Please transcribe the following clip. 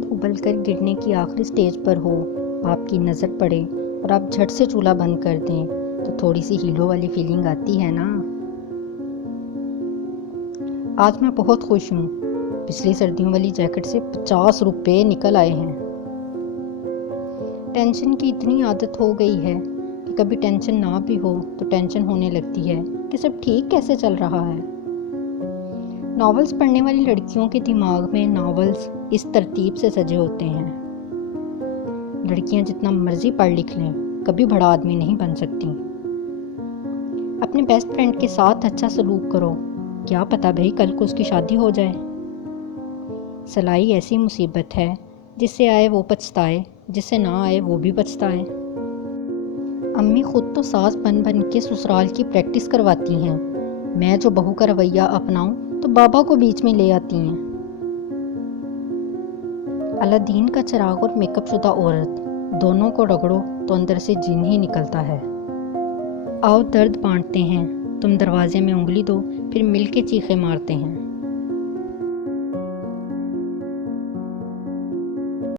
دودھ ابل کر گرنے کی آخری سٹیج پر ہو، آپ کی نظر پڑے اور آپ جھٹ سے چولہا بند کر دیں تو تھوڑی سی ہیلو والی فیلنگ آتی ہے نا۔ آج میں بہت خوش ہوں، پچھلی سردیوں والی جیکٹ سے 50 روپے نکل آئے ہیں۔ ٹینشن کی اتنی عادت ہو گئی ہے کہ کبھی ٹینشن نہ بھی ہو تو ٹینشن ہونے لگتی ہے کہ سب ٹھیک کیسے چل رہا ہے۔ ناولز پڑھنے والی لڑکیوں کے دماغ میں ناولز اس ترتیب سے سجے ہوتے ہیں: لڑکیاں جتنا مرضی پڑھ لکھ لیں کبھی بڑا آدمی نہیں بن سکتی۔ اپنے بیسٹ فرینڈ کے ساتھ اچھا سلوک کرو، کیا پتہ بھئی کل کو اس کی شادی ہو جائے۔ سلائی ایسی مصیبت ہے جس سے آئے وہ پچھتائے، جس سے نہ آئے وہ بھی پچھتائے۔ امی خود تو ساس بن بن کے سسرال کی پریکٹس کرواتی ہیں، میں جو بہو کا رویہ اپناؤں تو بابا کو بیچ میں لے آتی ہیں۔ الادین کا چراغ اور میک اپ شدہ عورت، دونوں کو رگڑو تو اندر سے جن ہی نکلتا ہے۔ آؤ درد بانٹتے ہیں، تم دروازے میں انگلی دو پھر مل کے چیخے مارتے ہیں۔